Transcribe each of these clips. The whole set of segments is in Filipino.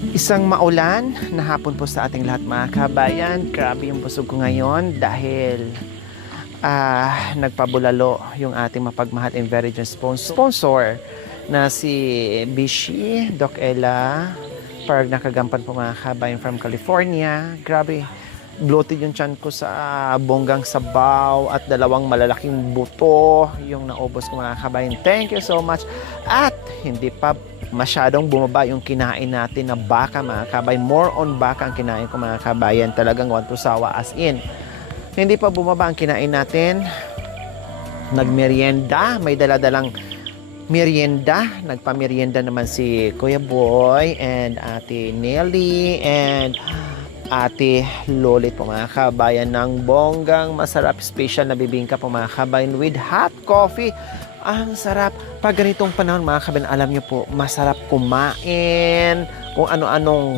Isang maulan na hapon po sa ating lahat mga kabayan. Grabe yung busog ko ngayon dahil nagpabulalo yung ating mapagmahal and very sponsor na si Bishi, Doc Ella, parang nakagampan po mga kabayan from California. Grabe, bloated yung tiyan ko sa bonggang sabaw at dalawang malalaking buto yung naubos ko mga kabayan. Thank you so much. At hindi pa masyadong bumaba yung kinain natin na baka mga kabayan. More on baka ang kinain ko mga kabayan. Talagang want to sawa as in. Hindi pa bumaba ang kinain natin. Nagmerienda. May daladalang merienda. Nagpamerienda naman si Kuya Boy and Ate Nelly and Ate Lolit po mga kabayan ng bonggang masarap special na bibingka po mga kabayan with hot coffee. Ang sarap. Pag ganitong panahon mga kabayan, alam nyo po, masarap kumain. Kung ano-anong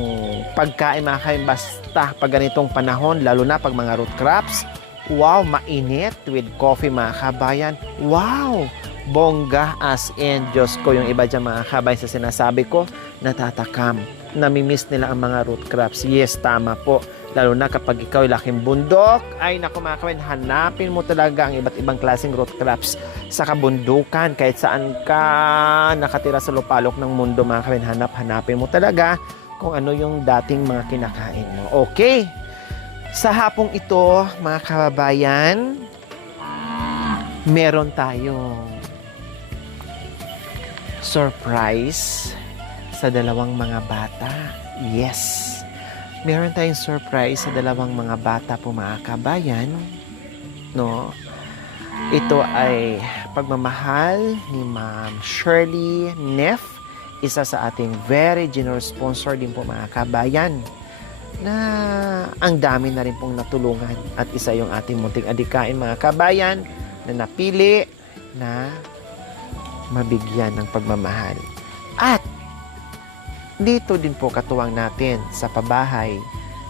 pagkain mga kabayan, basta pag ganitong panahon, lalo na pag mga root crops, wow, mainit with coffee mga kabayan. Wow! Bongga as in. Diyos ko, yung iba dyan mga kabayan sa sinasabi ko, natatakam. Namimiss nila ang mga root crops. Yes, tama po. Lalo na kapag ikaw ay laking bundok, ay naku mga kabayan, hanapin mo talaga ang iba't ibang klaseng root crops sa kabundukan. Kahit saan ka nakatira sa lupalok ng mundo mga kabayan, hanapin mo talaga kung ano yung dating mga kinakain mo. Okay. Sa hapong ito, mga kababayan, meron tayong surprise sa dalawang mga bata. Yes. Meron tayong surprise sa dalawang mga bata po mga kabayan. No? Ito ay pagmamahal ni Ma'am Shirley Neff, isa sa ating very generous sponsor din po mga kabayan, na ang dami na rin pong natulungan at isa yung ating munting adikain mga kabayan na napili na mabigyan ng pagmamahal. At dito din po katuwang natin sa pabahay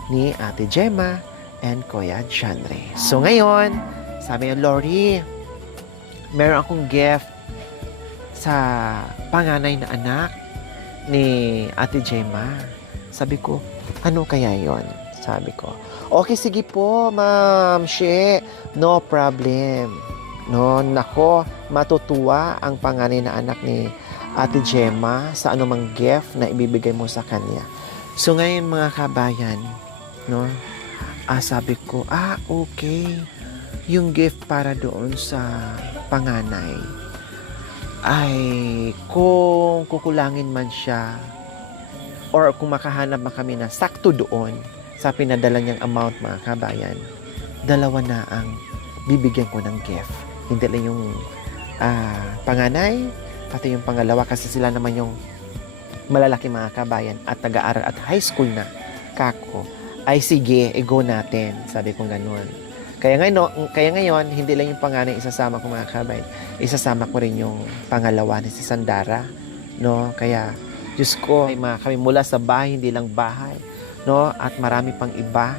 ni Ate Gemma and Kuya Janre. So ngayon, sabi niya, Lori, meron akong gift sa panganay na anak ni Ate Gemma. Sabi ko, ano kaya yon? Sabi ko, okay, sige po, Ma'am She, no problem. No, nako, matutuwa ang panganay na anak ni Ate Gemma sa anumang gift na ibibigay mo sa kanya. So ngayon mga kabayan, no, sabi ko, okay, yung gift para doon sa panganay ay kung kukulangin man siya or kung makahanap man kami na sakto doon sa pinadala niyang amount mga kabayan, dalawa na ang bibigyan ko ng gift. Hindi lang yung panganay, pati yung pangalawa kasi sila naman yung malalaki mga kabayan at nag-aaral at high school na. Kako, ay sige, go natin. Sabi ko ganun. Kaya ngayon, hindi lang yung panganay isasama ko mga kabayan. Isasama ko rin yung pangalawa ni si Sandara. No? Kaya, Diyos ko, ay mga kami mula sa bahay, hindi lang bahay. No? At marami pang iba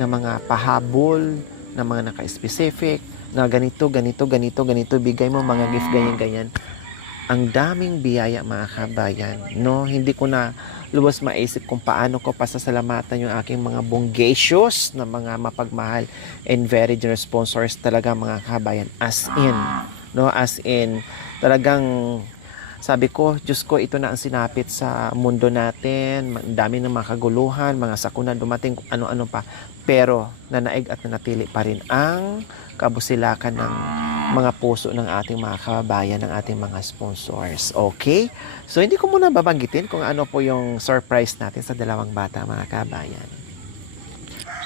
na mga pahabol, na mga naka-specific, na ganito, bigay mo mga gift, ganyan. Ang daming biyaya mga kabayan, no? Hindi ko na lubos maisip kung paano ko pasasalamatan yung aking mga bonggacious na mga mapagmahal and very generous sponsors talaga mga kabayan. As in, no? As in, talagang sabi ko, Diyos ko, ito na ang sinapit sa mundo natin. Ang dami ng mga kaguluhan, mga sakuna dumating, ano-ano pa. Pero nanaig at nanatili pa rin ang kabusilakan ng mga puso ng ating mga kababayan, ng ating mga sponsors. Okay? So, hindi ko muna babanggitin kung ano po yung surprise natin sa dalawang bata, mga kababayan.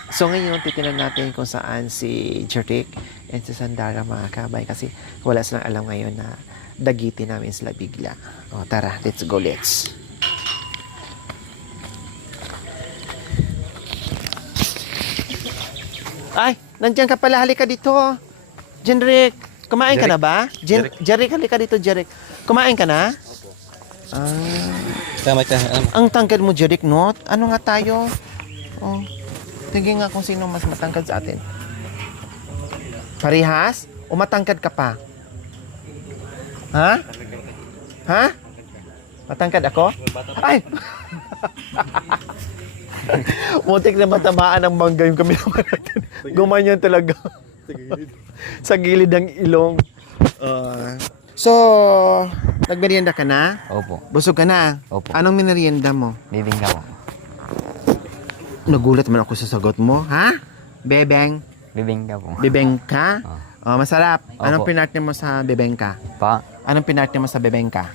So, ngayon, titinan natin kung saan si Jeric and si Sandara, mga kababayan. Kasi wala silang alam ngayon na dagitin namin sila bigla. O, tara, let's go, let's. Ay, nandiyan ka pala. Halika dito. Jeric, kumain ka na ba? Jeric, halika dito, Jeric. Kumain ka na? Tama ka. Ang tangkad mo, Jeric, no? Ano nga tayo? Oh, tingin nga kung sino mas matangkad sa atin. Parihas? O matangkad ka pa? Ha? Ha? Matangkad ako? Ay! Muntik na matamaan ng mangga yung kami naman natin. Gumanyan talaga. Sa gilid ng ilong. So, nagmerienda ka na? Opo. Busog ka na? Opo. Anong minerienda mo? Bibingka po. Nagulat man ako sa sagot mo. Ha? Bebeng? Bibingka po. Bebengka? Ah. Masarap. Anong Opo. pinartner mo sa bebengka? Pa. Anong pinartner mo sa bebengka?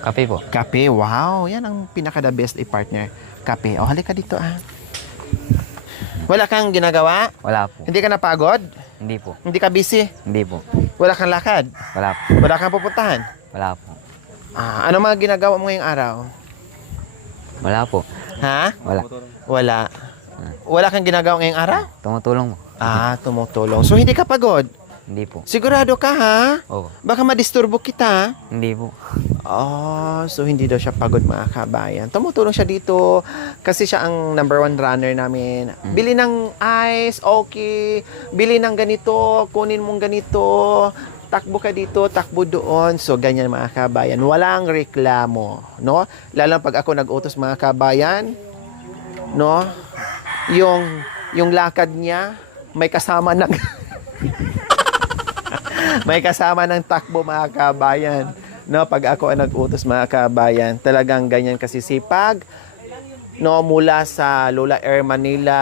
Kape po. Kape. Wow, yan ang pinaka-the best partner. Kape. Halika dito Wala kang ginagawa? Wala po. Hindi ka napagod? Hindi po. Hindi ka busy? Hindi po. Wala kang lakad? Wala po. Wala kang pupuntahan? Wala po. Ano mga ginagawa mo ngayong araw? Wala po. Ha? Wala. Wala. Wala kang ginagawa ngayong araw? Tumutulong mo. Tumutulong. So, hindi ka pagod? Hindi po. Sigurado ka, ha? Oo. Baka madisturbo kita. Hindi po. So hindi daw siya pagod, mga kabayan. Tumutulong siya dito kasi siya ang number 1 runner namin. Bili ng ice, okay. Bili ng ganito, kunin mong ganito. Takbo ka dito, takbo doon. So ganyan, mga kabayan. Walang reklamo, no? Lalo pag ako nag-utos, mga kabayan, no? Yung lakad niya may kasama ng may kasama ng takbo, mga kabayan. No, pag ako ang nag-utos, mga kabayan, talagang ganyan kasisipag. No, mula sa Lola Irma nila,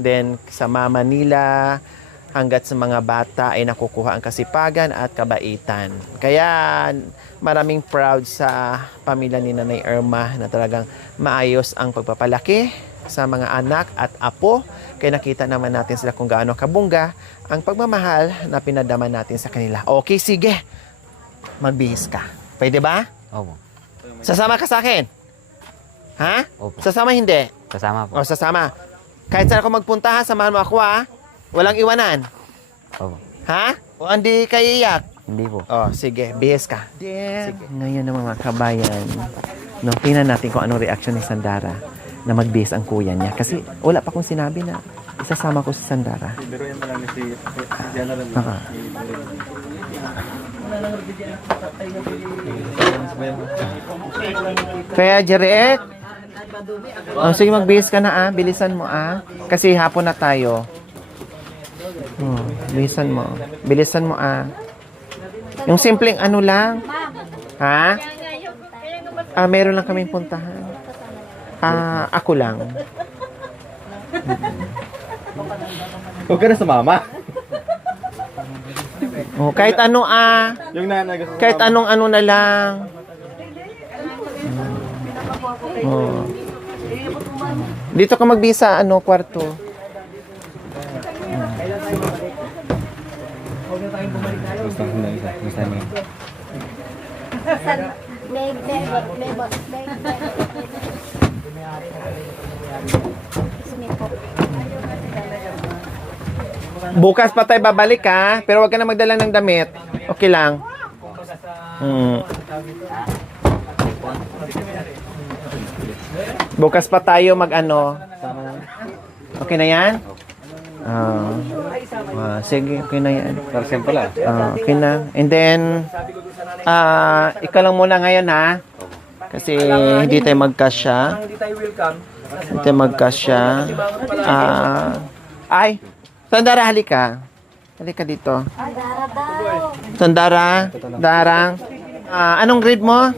then sa mama nila, hanggat sa mga bata ay nakukuha ang kasipagan at kabaitan. Kaya maraming proud sa pamilya ni Nanay Irma na talagang maayos ang pagpapalaki sa mga anak at apo. Kaya nakita naman natin sila kung gaano kabungga ang pagmamahal na pinadama natin sa kanila. Okay, sige. Magbihis ka. Pwede ba? Opo. Sasama ka sa akin? Ha? Opo. Sasama hindi? Kasama po. O, sasama. Kahit saan ako magpunta, ha? Samahan mo ako, ha? Walang iwanan. Opo. Ha? O, hindi kayo iyak? Hindi po. O, sige. Bihis ka. Sige. Ngayon naman, mga kabayan, no, tingnan natin kung anong reaction ni Sandara na magbihis ang kuya niya. Kasi wala pa akong sinabi na isasama ko si Sandara. Pero yan pala si Diana lang. Kaya, Jeret, sige, magbihis ka na, bilisan mo, kasi hapon na tayo. Bilisan mo. Bilisan mo, Yung simpleng ano lang. Ha? Meron lang kaming puntahan. Ako lang. Huwag ka na sumama. Kahit ano, Yung nanay gusto kahit anong ano na lang. Dito ka magbisa, kwarto. Gusto ko na isa. Gusto mo. Bukas pa tayo babalik, pero wag ka na magdala ng damit. Okay lang. Bukas pa tayo Okay na yan? Sige, okay na yan. Percent pala. Okay na. And then, ikaw lang muna ngayon, ha? Kasi hindi tayo magkasya. Hindi tayo magkasya. Sandara, halika. Halika dito. Sandara, Darang. Anong grade mo?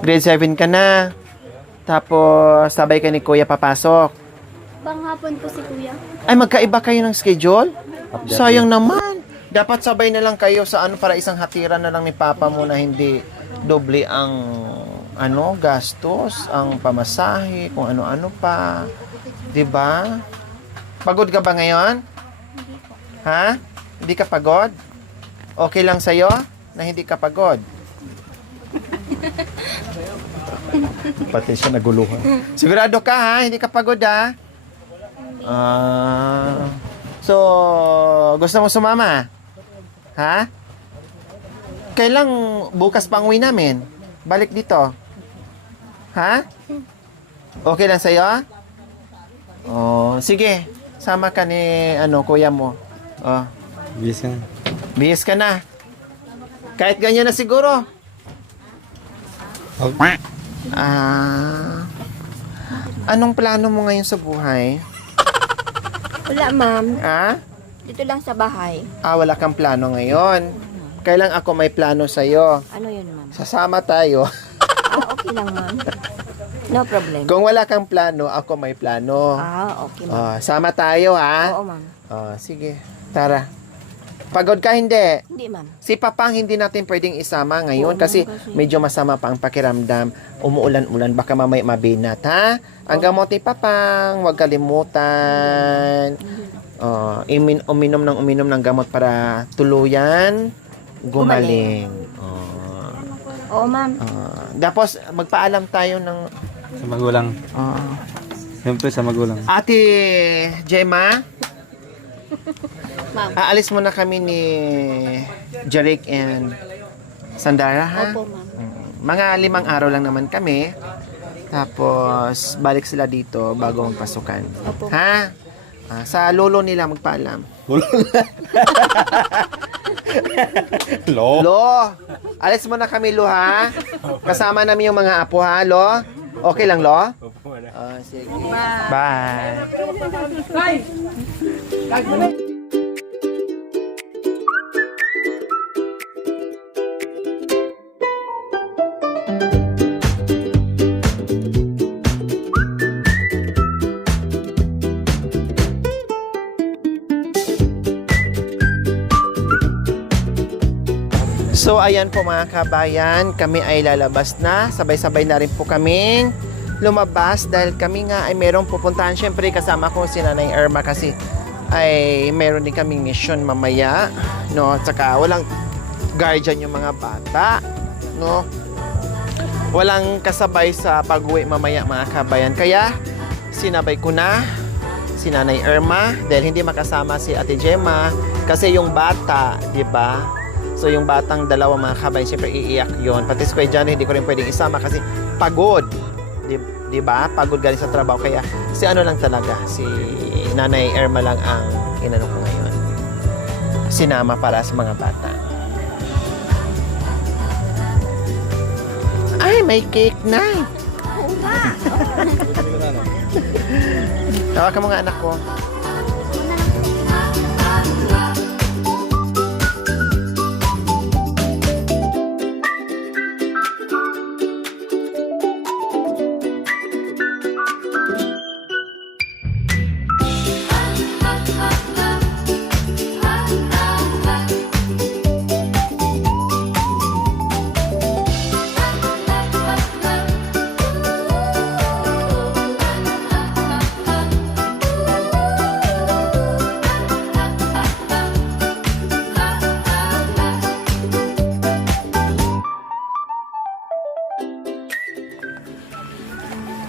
Grade 7 ka na. Tapos, sabay ka ni Kuya papasok. Banghapon po si Kuya. Ay, magkaiba kayo ng schedule? Sayang naman. Dapat sabay na lang kayo sa para isang hatiran na lang ni Papa mo na hindi doble ang gastos, ang pamasahe, kung ano-ano pa. 'Di ba? Pagod ka ba ngayon? Ha? Hindi ka pagod? Okay lang sa'yo na hindi ka pagod? Pati siya naguluhan. Sigurado ka, ha? Hindi ka pagod, ha? So, gusto mo sumama? Ha? Kailang bukas pang uwi namin? Balik dito. Ha? Okay lang sa'yo? Sige. Sama ka ni, kuya mo. Bis ka na. Bihis ka na. Kahit ganyan na siguro. Anong plano mo ngayon sa buhay? Wala, ma'am. Dito lang sa bahay. Wala kang plano ngayon. Kailang ako may plano sa'yo. Ano yun, ma'am? Sasama tayo. Okay lang, ma'am. No problem. Kung wala kang plano, ako may plano. Okay, ma'am. Sama tayo, ha? Oo, ma'am. Sige. Tara. Pagod ka, hindi. Hindi, ma'am. Si Papang hindi natin pwedeng isama ngayon Oo, kasi kasi medyo masama pa ang pakiramdam. Umuulan-ulan, baka mamaya mabinat, ha? Ang gamot ni Papang, huwag kalimutan. Uminom ng gamot para tuluyan gumaling. Oo, ma'am. Tapos, magpaalam tayo ng... Sa magulang. Siyempre sa magulang. Ate Gemma, Ma'am. aalis muna kami ni Jarek and Sandara, ha? Opo, ma'am. Mga 5 araw lang naman kami. Tapos, balik sila dito bago magpasukan. Opo. Ha? Sa lolo nila magpaalam. Lo, alis muna kami, Lo, ha? Kasama namin yung mga apo, ha, Lo? Okay lang, Lo? Sige. Bye. So ayan po mga kabayan, kami ay lalabas na. Sabay-sabay na rin po kaming lumabas dahil kami nga ay merong pupuntahan. Siyempre kasama ko si Nanay Irma kasi ay meron din kaming mission mamaya. No? At saka walang guardian yung mga bata. No? Walang kasabay sa pag-uwi mamaya mga kabayan. Kaya sinabay ko na si Nanay Irma dahil hindi makasama si Ate Gemma kasi yung bata, di ba? So yung batang dalawa mga kabayan, siyempre iiyak yon. Pati si Kuya Johnny, hindi ko rin pwedeng isama kasi pagod. Di ba? Pagod galing sa trabaho. Kaya si ano lang talaga, si Nanay Irma lang ang inano ko ngayon. Sinama para sa mga bata. Ay, may cake na. Tawa ka mga anak ko.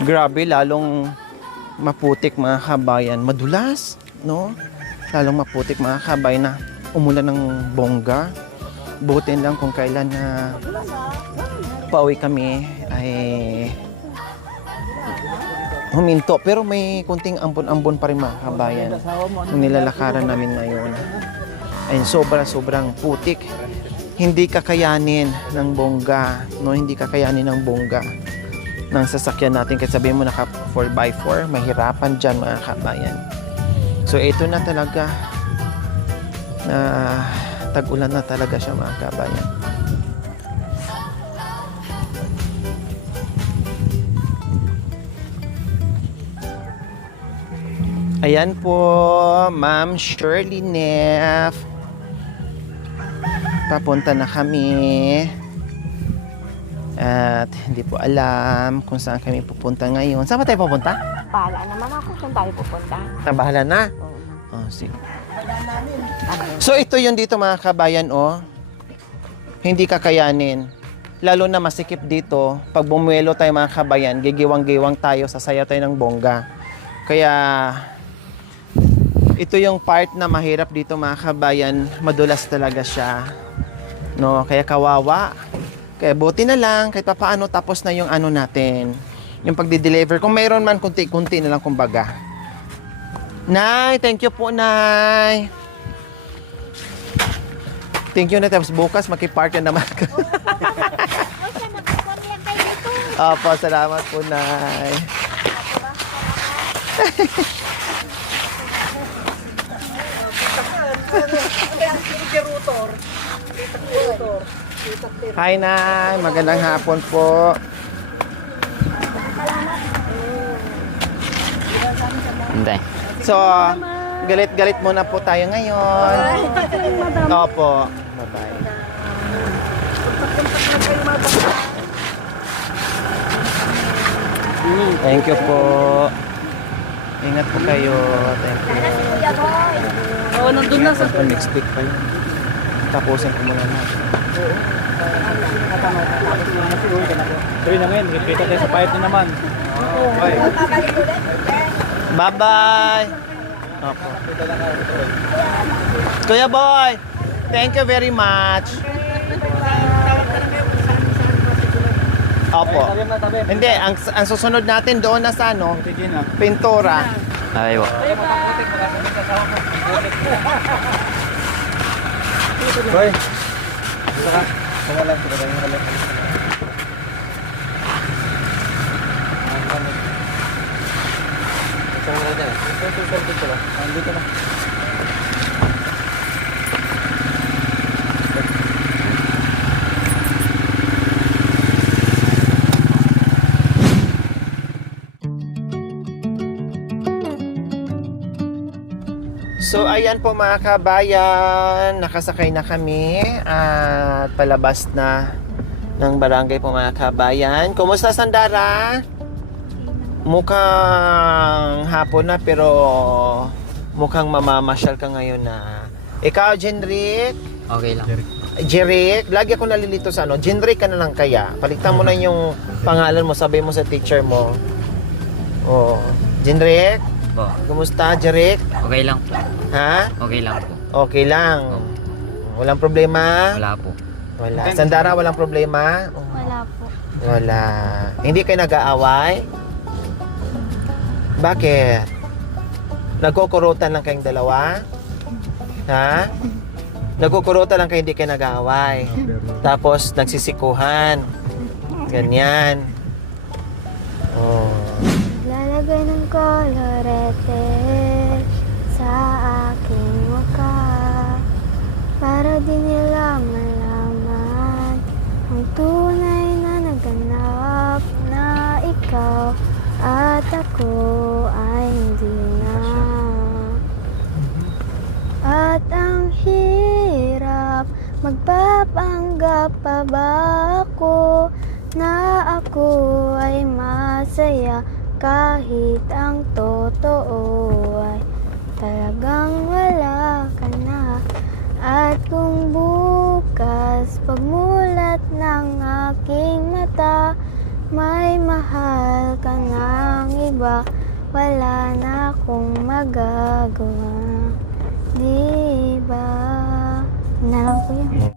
Grabe, lalong maputik mga kabayan. Madulas, no? Lalong maputik mga kabayan na umulan ng bongga. Butin lang kung kailan na pauwi kami ay huminto. Pero may kunting ambon-ambon pa rin mga kabayan yung nilalakaran namin ngayon. Ayun, sobrang putik. Hindi kakayanin ng bongga, no? Hindi kakayanin ng bongga ng sasakyan natin. Kasi sabihin mo naka 4x4, mahirapan dyan mga kabayan. So ito na talaga na tag-ulan na talaga siya mga kabayan. Ayan po, Ma'am Shirley Neff. Papunta na kami. At hindi po alam kung saan kami pupunta ngayon. Saan ba tayo pupunta? Bahala naman ako kung tayo pupunta. Bahala na? Sige. So ito yung dito mga kabayan, hindi kakayanin. Lalo na masikip dito. Pag bumuelo tayo mga kabayan, gigiwang-giwang tayo, sasayaw tayo ng bongga. Kaya ito yung part na mahirap dito mga kabayan. Madulas talaga siya. No, kaya kawawa. Kaya buti na lang, kahit pa paano tapos na yung ano natin. Yung pagdi-deliver. Kung mayroon man, kunti-kunti na lang kumbaga. Nay, thank you po, Nay. Thank you na. Tapos bukas, makipark na naman. Opo, salamat po, Nay. Hi, Nay. Magandang hapon po. Hindi. So, galit-galit muna po tayo ngayon. Opo. Bye-bye. Thank you po. Ingat po kayo. Thank you. Oo, nandun na sa... Next week pa yun. Tapusin ko muna natin. Tuloy naman, kita tayo sa pahit na naman. Bye-bye. Opo. Kuya Boy, thank you very much. Opo. Hindi, ang susunod natin doon na sa ano, Pintura. Okay po. Boy, saka. Saka lang, saka lang. Andito na. So ayan po mga kabayan, nakasakay na kami at palabas na ng barangay po mga kabayan. Kumusta Sandara? Mukhang hapon na pero mukhang mamamasyal ka ngayon na. Ikaw, Jenrick? Okay lang. Jerick, lagi ako nalilito sa ano. Jenrick ka na lang kaya. Palitan mo na yung pangalan mo, sabi mo sa teacher mo. Oh, Jenrick? Po. Kumusta, Jerick? Okay lang po. Ha? Okay lang po. Okay lang. Walang problema? Wala po. Wala. Sandara, walang problema? Wala po. Wala. Hindi kayo nag-aaway? Bakit? Nagkukurutan lang kayong dalawa? Ha? Nagkukurutan lang kayo, hindi kayo nag-aaway. Tapos nagsisikuhan. Ganyan. Oh. Lalagay ng kolorete sa aking mukha para di nila malaman ang tunay na naganap na ikaw at ako ay hindi na. At ang hirap, magpapanggap pa ba ako na ako ay masaya kahit ang totoo ay talagang wala ka na. At kung bukas pagmulat ng aking mata may mahal ka ng iba, wala na akong magagawa. Diba? Na lang po yun.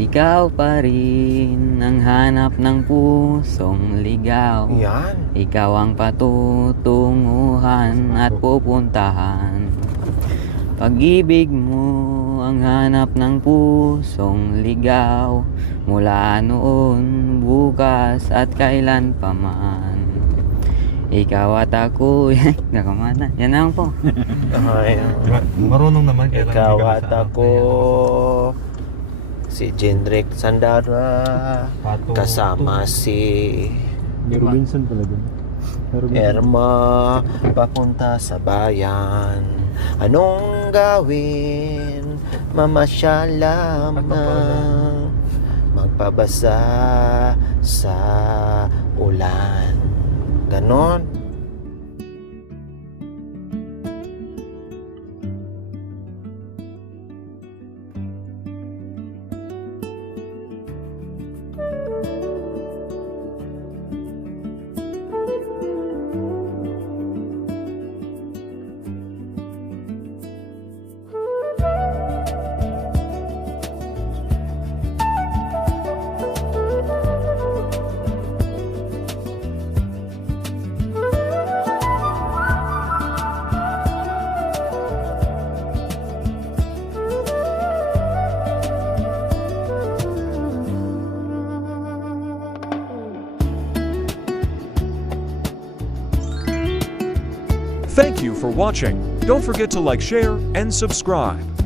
Ikaw pa rin ang hanap ng pusong ligaw. Yan. Ikaw ang patutunguhan at pupuntahan. Pag-ibig mo ang hanap ng pusong ligaw. Mula noon, bukas at kailan pa man. Ikaw at ako, nakamana. Yan lang po. Ay, Marunong naman. ikaw at ako. Si Jendrick Sandara. Kasama si Robinson talaga. Erma papunta sa bayan. Anong gawin? Mamasyal lamang, magpabasa sa ulan. Ganon. Thank you for watching. Don't forget to like, share, and subscribe.